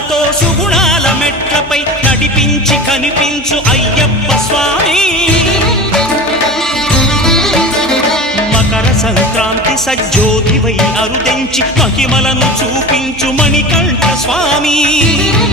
సుగుణాలతో సుగుణాల మెట్లపై నడిపించి కనిపించు అయ్యప్ప స్వామి మకర సంక్రాంతి సజ్జోతివై అరుదెంచి మహిమలను చూపించు మణికంఠ స్వామి